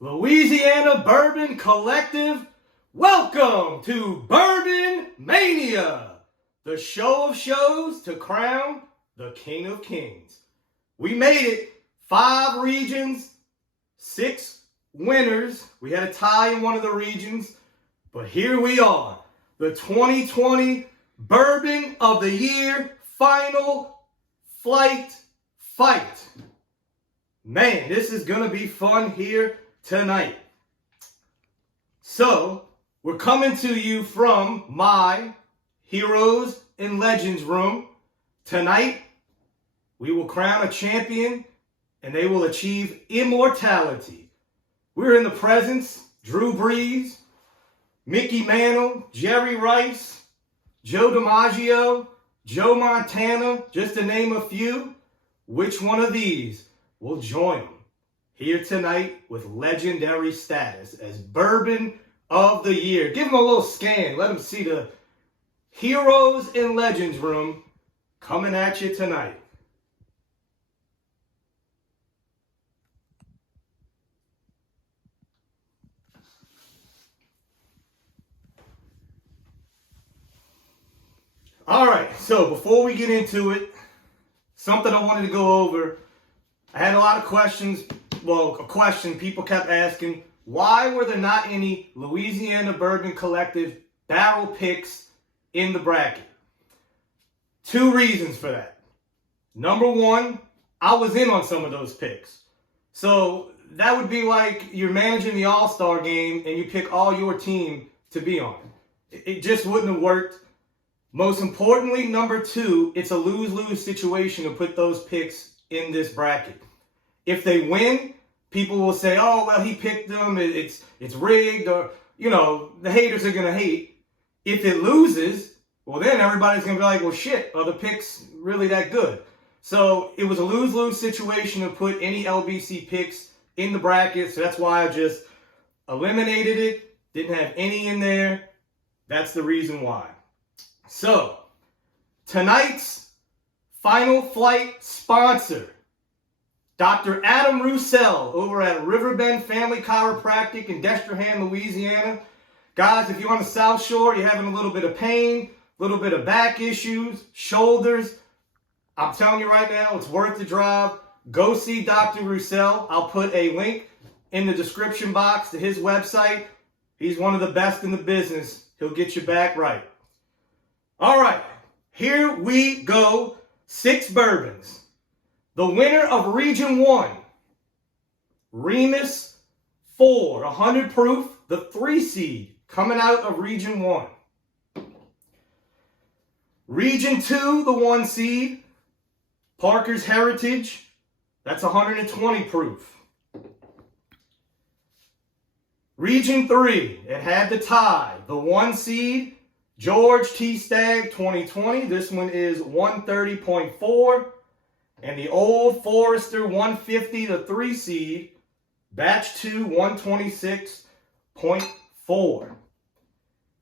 Louisiana Bourbon Collective, welcome to Bourbon Mania, the show of shows to crown the King of Kings. We made it. 5 regions, 6 winners. We had a tie in one of the regions, but here we are. The 2020 Bourbon of the Year Final Flight Fight. Man, this is going to be fun here tonight. So, we're coming to you from my Heroes and Legends room. Tonight, we will crown a champion and they will achieve immortality. We're in the presence, Drew Brees, Mickey Mantle, Jerry Rice, Joe DiMaggio, Joe Montana, just to name a few. Which one of these will join them here tonight with legendary status as Bourbon of the Year? Give them a little scan. Let them see the Heroes and Legends room coming at you tonight. All right, so before we get into it, something I wanted to go over. I had a lot of questions. Well, a question people kept asking, why were there not any Louisiana Bourbon Collective barrel picks in the bracket? 2 reasons for that. Number 1, I was in on some of those picks. So that would be like you're managing the All-Star game and you pick all your team to be on. It just wouldn't have worked. Most importantly, number 2, it's a lose-lose situation to put those picks in this bracket. If they win, people will say, oh, well, he picked them, it's rigged, or, the haters are going to hate. If it loses, well, then everybody's going to be like, well, shit, are the picks really that good? So it was a lose-lose situation to put any LBC picks in the bracket, so that's why I just eliminated it, didn't have any in there. That's the reason why. So, tonight's Final Flight sponsor, Dr. Adam Roussel over at Riverbend Family Chiropractic in Destrehan, Louisiana. Guys, if you're on the South Shore, you're having a little bit of pain, a little bit of back issues, shoulders, I'm telling you right now, it's worth the drive. Go see Dr. Roussel. I'll put a link in the description box to his website. He's one of the best in the business. He'll get you back right. All right, here we go. 6 bourbons. The winner of Region 1, Remus 4, 100 proof, the 3 seed, coming out of Region 1. Region 2, the 1 seed, Parker's Heritage, that's 120 proof. Region 3, it had the tie, the 1 seed, George T. Stagg 2020. This one is 130.4. And the Old Forester 150, the 3 seed, batch 2, 126.4.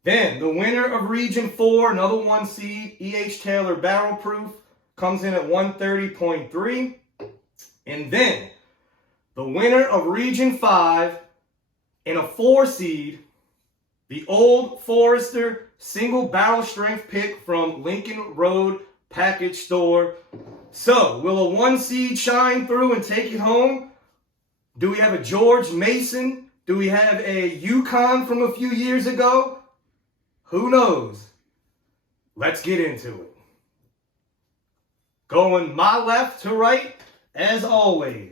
Then the winner of Region 4, another 1 seed, E.H. Taylor Barrel Proof, comes in at 130.3. And then the winner of Region 5 in a 4 seed, the Old Forester Single Barrel Strength pick from Lincoln Road Package Store. So, will a 1 seed shine through and take it home? Do we have a George Mason? Do we have a Yukon from a few years ago? Who knows? Let's get into it. Going my left to right, as always.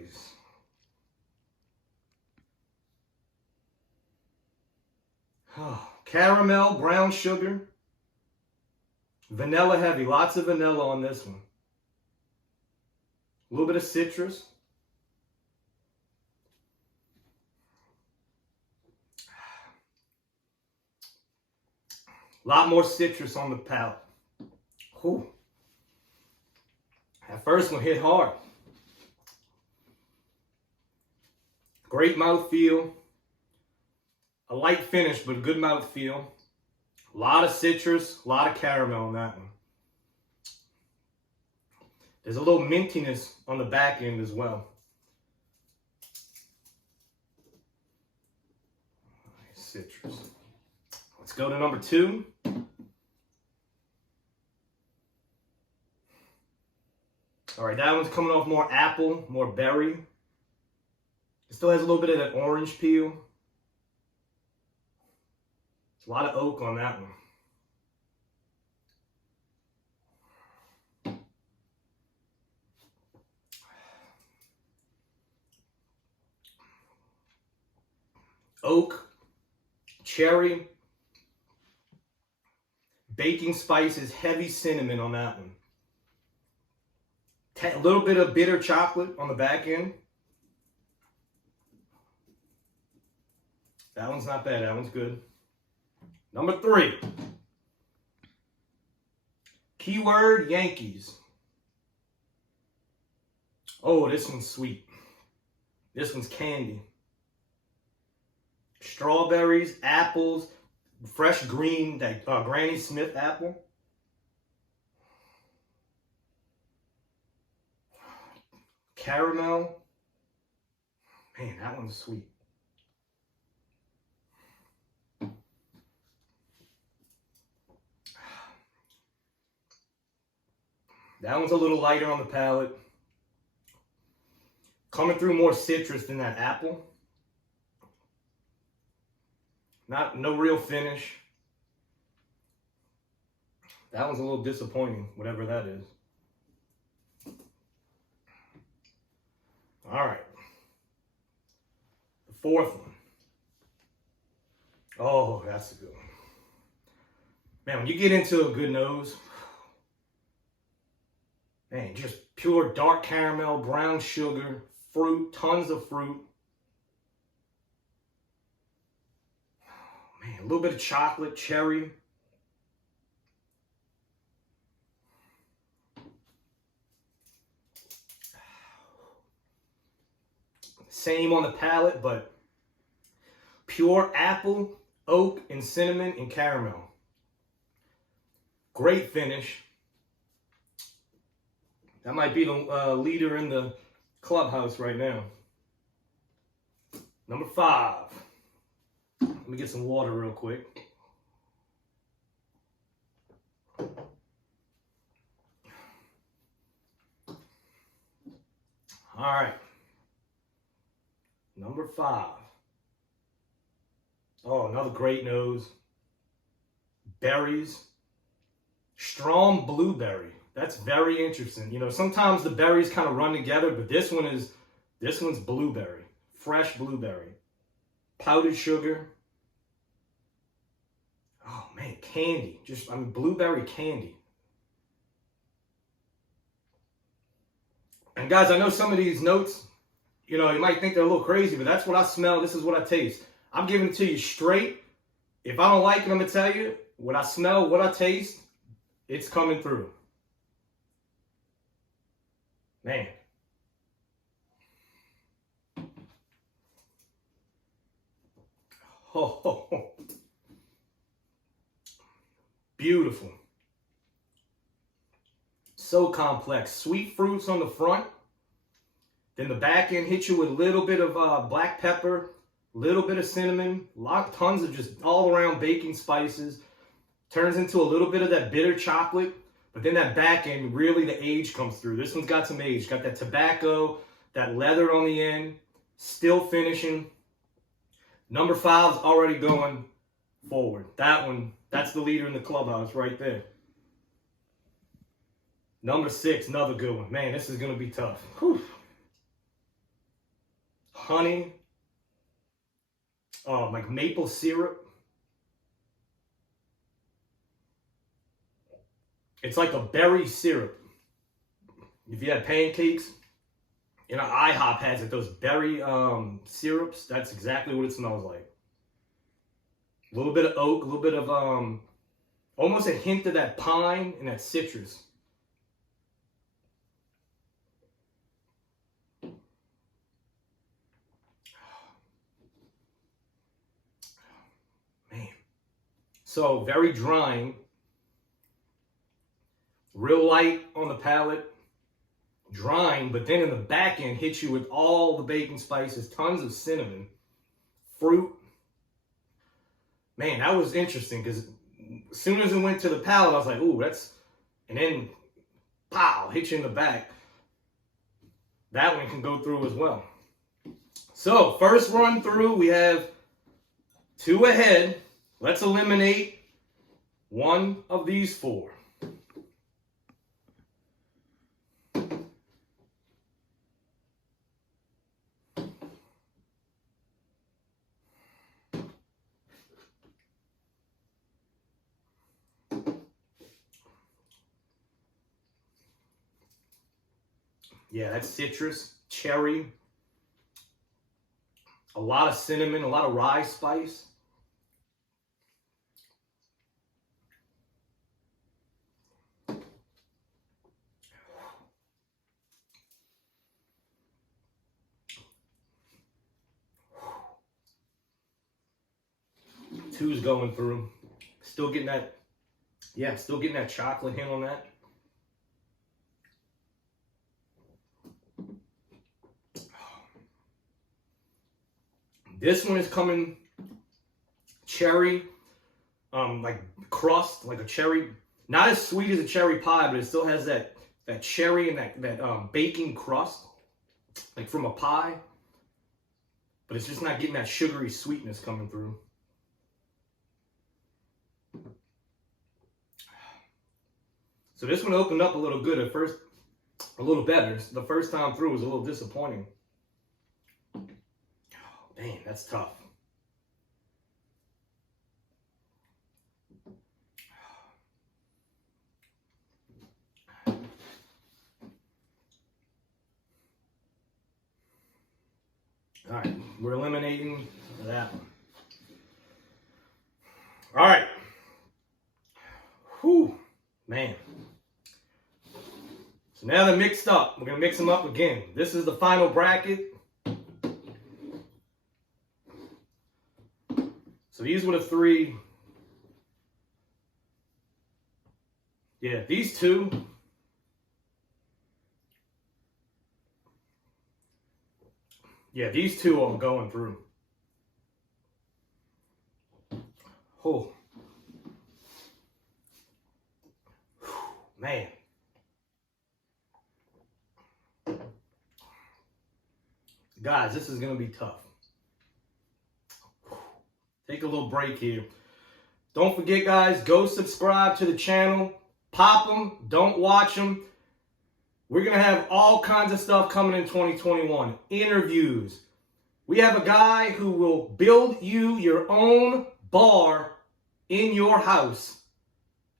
Caramel, brown sugar, vanilla heavy. Lots of vanilla on this one. A little bit of citrus. A lot more citrus on the palate. Whew. That first one hit hard. Great mouthfeel. A light finish, but a good mouthfeel. A lot of citrus, a lot of caramel on that one. There's a little mintiness on the back end as well. citrus. Let's go to number 2. All right, that one's coming off more apple, more berry. It still has a little bit of that orange peel. It's a lot of oak on that one. Oak, cherry, baking spices, heavy cinnamon on that one. A little bit of bitter chocolate on the back end. That one's not bad. That one's good. Number 3. Keyword Yankees. Oh, this one's sweet. This one's candy. Strawberries, apples, fresh green, that Granny Smith apple. Caramel. Man, that one's sweet. That one's a little lighter on the palate. Coming through more citrus than that apple. No real finish. That one's a little disappointing, whatever that is. All right. The 4th one. Oh, that's a good one. Man, when you get into a good nose, man, just pure dark caramel, brown sugar, fruit, tons of fruit. Man, a little bit of chocolate, cherry. Same on the palate, but pure apple, oak, and cinnamon and caramel. Great finish. That might be the leader in the clubhouse right now. Number 5. Let me get some water real quick. All right. Number 5. Oh, another great nose. Berries. Strong blueberry. That's very interesting. You know, sometimes the berries kind of run together, but this one's blueberry. Fresh blueberry. Powdered sugar. Oh man, candy. Blueberry candy. And guys, I know some of these notes, you know, you might think they're a little crazy, but that's what I smell. This is what I taste. I'm giving it to you straight. If I don't like it, I'm going to tell you what I smell, what I taste, it's coming through. Man. Oh, beautiful. So complex. Sweet fruits on the front. Then the back end hits you with a little bit of black pepper, a little bit of cinnamon, tons of just all around baking spices. Turns into a little bit of that bitter chocolate, but then that back end, really the age comes through. This one's got some age. Got that tobacco, that leather on the end, still finishing. Number 5's already going forward. That one, that's the leader in the clubhouse right there. Number 6, another good one. Man, this is going to be tough. Whew. Honey. Oh, like maple syrup. It's like a berry syrup. If you had pancakes, you know, IHOP has it, those berry syrups. That's exactly what it smells like. A little bit of oak, a little bit of almost a hint of that pine and that citrus. Man. So very drying. Real light on the palate, drying, but then in the back end hits you with all the baking spices, tons of cinnamon, fruit. man, that was interesting because as soon as it went to the palate, I was like, ooh, that's, and then, pow, hit you in the back. That one can go through as well. So, first run through, we have 2 ahead. Let's eliminate one of these 4. Yeah, that's citrus, cherry, a lot of cinnamon, a lot of rye spice. Two's going through. Still getting that, yeah, still getting that chocolate hint on that. This one is coming cherry, like crust, like a cherry. Not as sweet as a cherry pie, but it still has that cherry and that baking crust, like from a pie. But it's just not getting that sugary sweetness coming through. So this one opened up a little good at first, a little better. The first time through was a little disappointing. Oh, man, that's tough. All right, we're eliminating that one. All right. Whew, man. So now they're mixed up. We're going to mix them up again. This is the final bracket. So these were the 3. Yeah, these 2. Yeah, these 2 I'm going through. Oh. Man. Guys, this is going to be tough. Take a little break here. Don't forget, guys, go subscribe to the channel. Pop them. Don't watch them. We're going to have all kinds of stuff coming in 2021. Interviews. We have a guy who will build you your own bar in your house.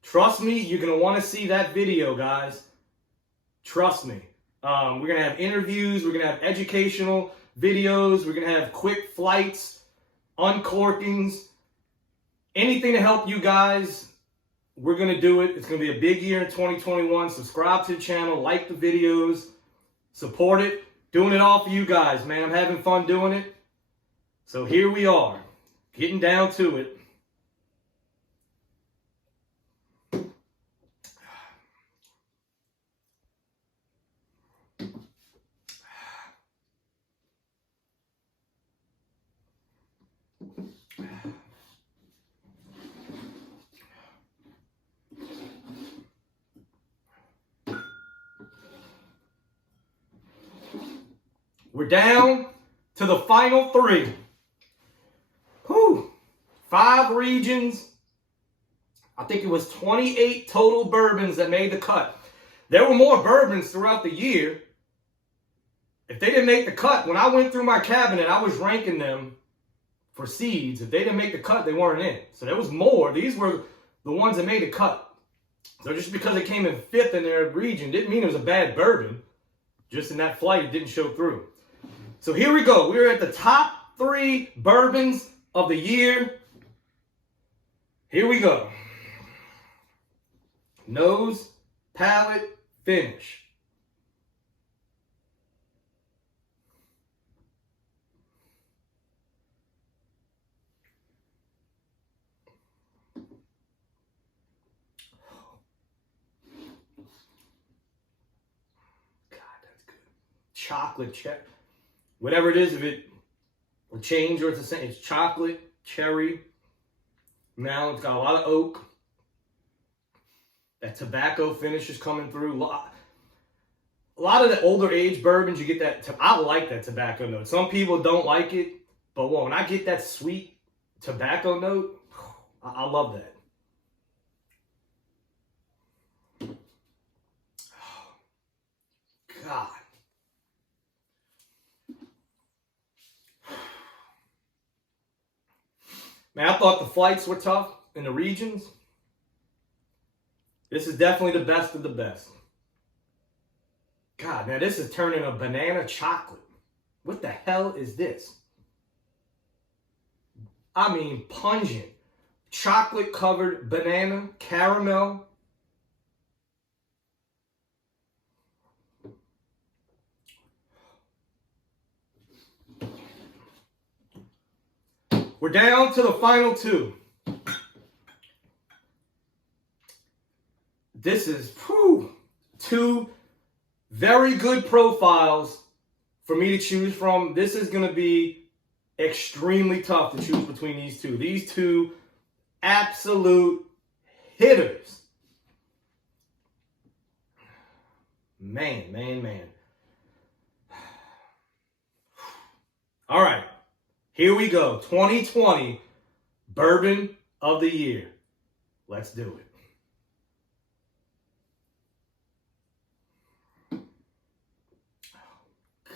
Trust me, you're going to want to see that video, guys. Trust me. We're going to have interviews. We're going to have educational videos. We're going to have quick flights, uncorkings, anything to help you guys. We're going to do it. It's going to be a big year in 2021. Subscribe to the channel. Like the videos. Support it. Doing it all for you guys, man. I'm having fun doing it. So here we are. Getting down to it. We're down to the final 3. Whew. 5 regions. I think it was 28 total bourbons that made the cut. There were more bourbons throughout the year. If they didn't make the cut, when I went through my cabinet, I was ranking them for seeds. If they didn't make the cut, they weren't in. So there was more. These were the ones that made the cut. So just because it came in 5th in their region didn't mean it was a bad bourbon. Just in that flight, it didn't show through. So here we go. We're at the top 3 bourbons of the year. Here we go. Nose, palate, finish. God, that's good. Chocolate chip. Whatever it is, if it will change or it's the same, it's chocolate, cherry, Now it's got a lot of oak. That tobacco finish is coming through. A lot of the older age bourbons, you get that. I like that tobacco note. Some people don't like it, but when I get that sweet tobacco note, I love that. God. Man, I thought the flights were tough in the regions. This is definitely the best of the best. God, now this is turning a banana chocolate. What the hell is this? I mean, pungent. Chocolate covered banana, caramel. We're down to the final two. This is two very good profiles for me to choose from. This is going to be extremely tough to choose between these two. These two absolute hitters. Man. All right. Here we go. 2020 Bourbon of the Year. Let's do it.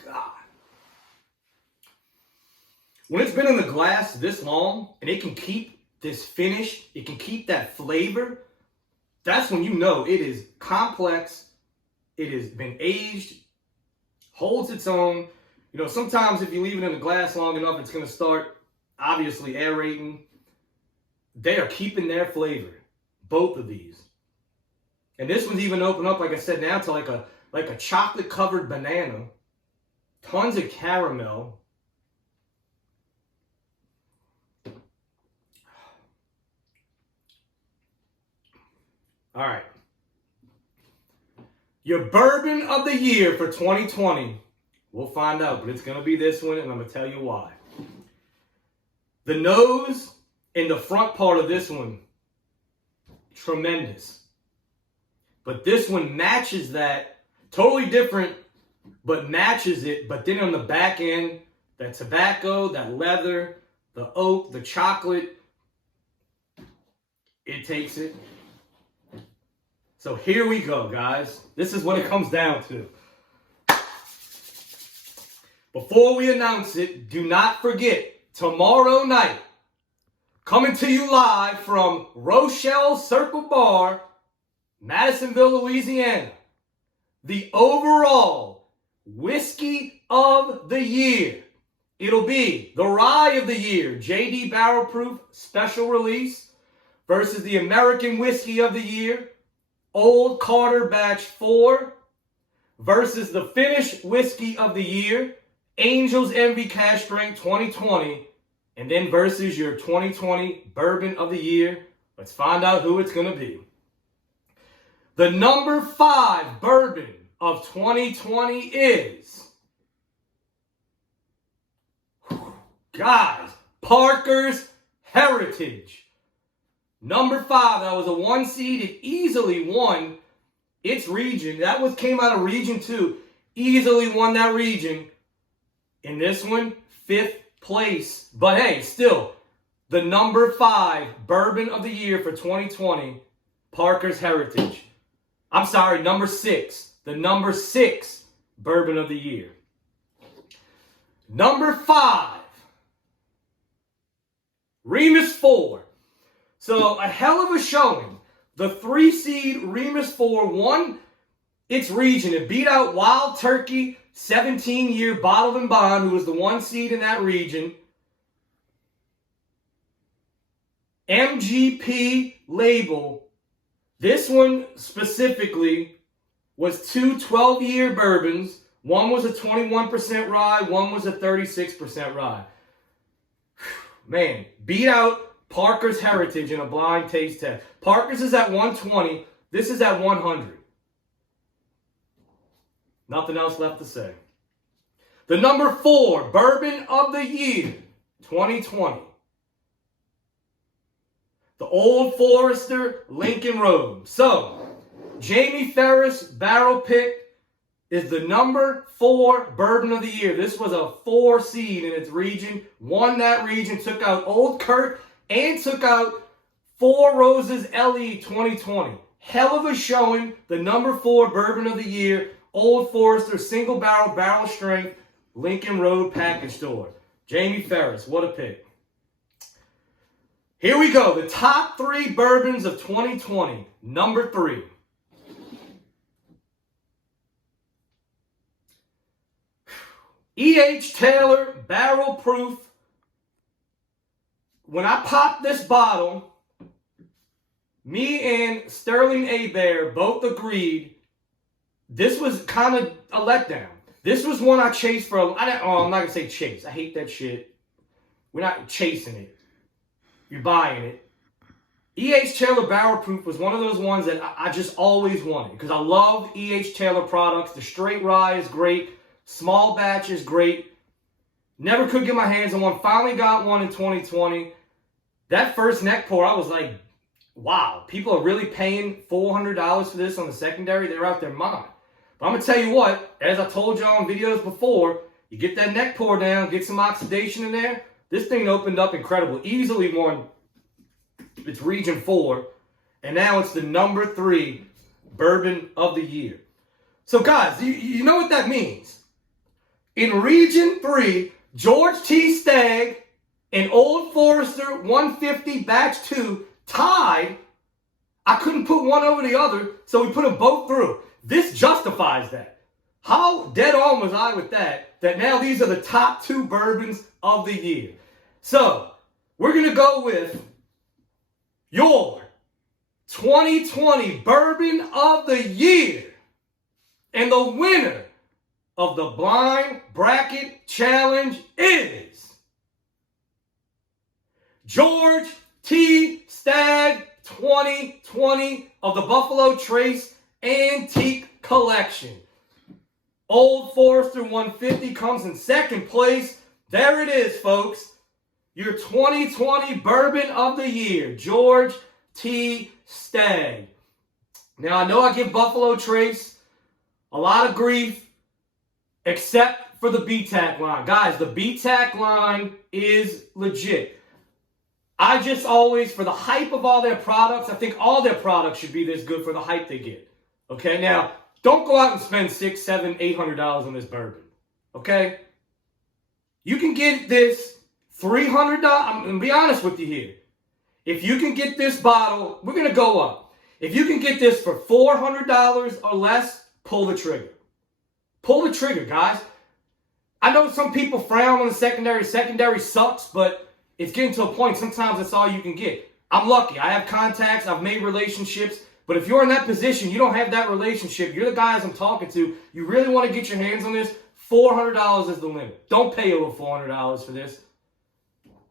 God. When it's been in the glass this long and it can keep this finish, it can keep that flavor, that's when you know it is complex, it has been aged, holds its own. You know, sometimes if you leave it in the glass long enough, it's going to start, obviously, aerating. They are keeping their flavor, both of these. And this one's even opened up, like I said, now to like a chocolate-covered banana. Tons of caramel. All right. Your Bourbon of the Year for 2020. We'll find out, but it's going to be this one, and I'm going to tell you why. The nose and the front part of this one, tremendous. But this one matches that, totally different, but matches it. But then on the back end, that tobacco, that leather, the oak, the chocolate, it takes it. So here we go, guys. This is what it comes down to. Before we announce it, do not forget, tomorrow night, coming to you live from Rochelle Circle Bar, Madisonville, Louisiana, the overall Whiskey of the Year. It'll be the Rye of the Year, JD Barrel Proof Special Release, versus the American Whiskey of the Year, Old Carter Batch 4, versus the Finnish Whiskey of the Year, Angel's Envy Cash Strength 2020, and then versus your 2020 Bourbon of the Year. Let's find out who it's going to be. The number 5 Bourbon of 2020 is, guys, Parker's Heritage. Number 5, that was a 1 seed. It easily won its region. That came out of Region 2. Easily won that region. In this one, 5th place. But hey, still, the number 5 Bourbon of the Year for 2020, Parker's Heritage. I'm sorry, number 6. The number 6 Bourbon of the Year. Number 5, Remus 4. So, a hell of a showing. The 3 seed Remus 4 won its region. It beat out Wild Turkey, 17-year Bottled and Bond, who was the 1 seed in that region. MGP label. This one specifically was 2 12-year bourbons. One was a 21% rye, one was a 36% rye. Man, beat out Parker's Heritage in a blind taste test. Parker's is at 120. This is at 100. Nothing else left to say. The number 4 Bourbon of the Year 2020. the Old Forester Lincoln Road. So, Jamie Ferris barrel pick is the number 4 bourbon of the year. This was a 4 seed in its region. Won that region, took out Old Kurt, and took out Four Roses LE 2020. Hell of a showing. The number 4 bourbon of the year. Old Forester single barrel strength, Lincoln Road package store. Jamie Ferris, what a pick. Here we go. The top 3 bourbons of 2020. Number 3. E.H. Taylor Barrel Proof. When I popped this bottle, me and Sterling Abear both agreed this was kind of a letdown. This was one I chased for, I'm not going to say chase. I hate that shit. We're not chasing it. You're buying it. E.H. Taylor Barrel Proof was one of those ones that I just always wanted because I love E.H. Taylor products. The straight rye is great. Small batch is great. Never could get my hands on one. Finally got one in 2020. That first neck pour, I was like, wow, people are really paying $400 for this on the secondary. They're out their mind. But I'm going to tell you what, as I told y'all in videos before, you get that neck pour down, get some oxidation in there. This thing opened up incredible. Easily won its region 4. And now it's the number 3 bourbon of the year. So guys, you know what that means. In region 3, George T. Stagg and Old Forester 150 batch 2 tied. I couldn't put one over the other, so we put them both through. This justifies that. How dead on was I with that now these are the top 2 bourbons of the year. So, we're going to go with your 2020 bourbon of the year. And the winner of the Blind Bracket Challenge is George T. Stagg 2020 of the Buffalo Trace Antique Collection. Old Forester 150 comes in second place. There it is, folks. Your 2020 bourbon of the year, George T. Stagg. Now, I know I give Buffalo Trace a lot of grief, except for the BTAC line. Guys, the BTAC line is legit. I just always, for the hype of all their products, I think all their products should be this good for the hype they get. Okay, now, don't go out and spend $600, $700, $800 on this bourbon. Okay? You can get this $300. I'm going to be honest with you here. If you can get this bottle, we're going to go up. If you can get this for $400 or less, pull the trigger. Pull the trigger, guys. I know some people frown on the secondary. Secondary sucks, but it's getting to a point. Sometimes that's all you can get. I'm lucky. I have contacts. I've made relationships. But if you're in that position, you don't have that relationship, you're the guys I'm talking to, you really want to get your hands on this, $400 is the limit. Don't pay over $400 for this.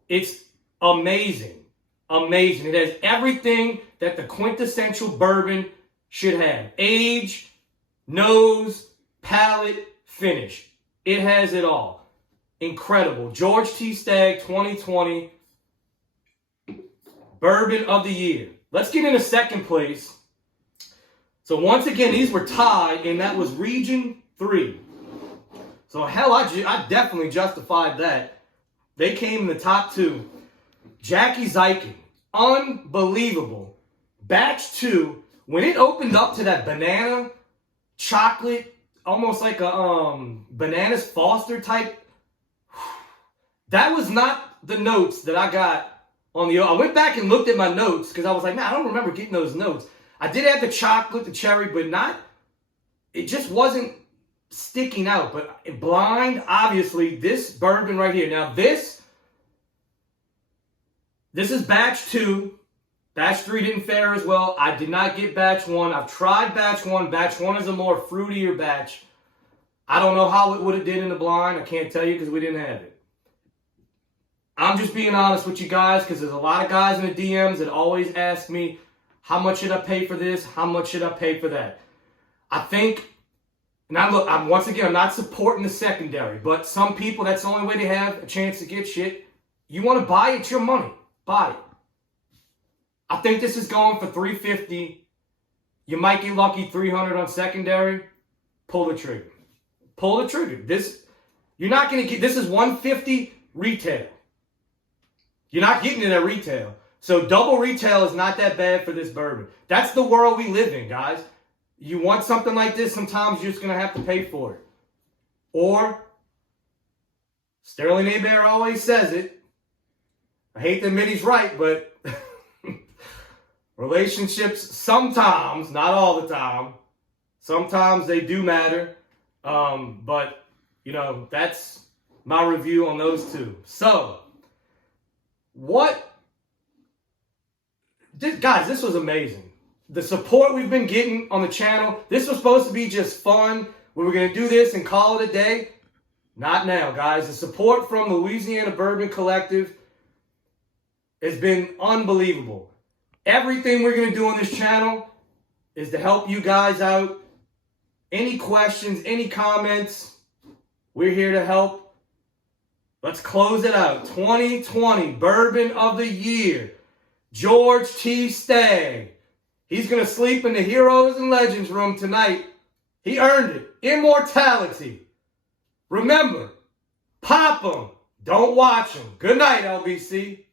It's amazing. Amazing. It has everything that the quintessential bourbon should have. Age, nose, palate, finish. It has it all. Incredible. George T. Stagg 2020 Bourbon of the Year. Let's get into second place. So once again, these were tied, and that was Region 3. So hell, I definitely justified that. They came in the top 2. Jackie Zykin. Unbelievable. Batch 2. When it opened up to that banana, chocolate, almost like a Bananas Foster type, that was not the notes that I got on the... I went back and looked at my notes because I was like, man, I don't remember getting those notes. I did have the chocolate, the cherry, but not... It just wasn't sticking out. But Blind, obviously, this bourbon right here. Now, this is batch 2. Batch 3 didn't fare as well. I did not get batch 1. I've tried batch 1. Batch 1 is a more fruitier batch. I don't know how it would have did in the blind. I can't tell you because we didn't have it. I'm just being honest with you guys because there's a lot of guys in the DMs that always ask me, how much should I pay for this? How much should I pay for that? I think, now look, I'm not supporting the secondary, but some people, that's the only way they have a chance to get shit. You want to buy it, it's your money. Buy it. I think this is going for $350. You might get lucky $300 on secondary. Pull the trigger. Pull the trigger. You're not going to get, this is $150 retail. You're not getting it at retail. So double retail is not that bad for this bourbon. That's the world we live in, guys. You want something like this, sometimes you're just going to have to pay for it. Or, Sterling Hebert always says it. I hate to admit he's right, but relationships sometimes, not all the time, sometimes they do matter. But, you know, that's my review on those two. So, guys, this was amazing. The support we've been getting on the channel, this was supposed to be just fun. We were going to do this and call it a day. Not now, guys. The support from the Louisiana Bourbon Collective has been unbelievable. Everything we're going to do on this channel is to help you guys out. Any questions, any comments, we're here to help. Let's close it out. 2020 Bourbon of the Year. George T. Stagg. He's going to sleep in the Heroes and Legends room tonight. He earned it. Immortality. Remember, pop 'em. Don't watch 'em. Good night, LBC.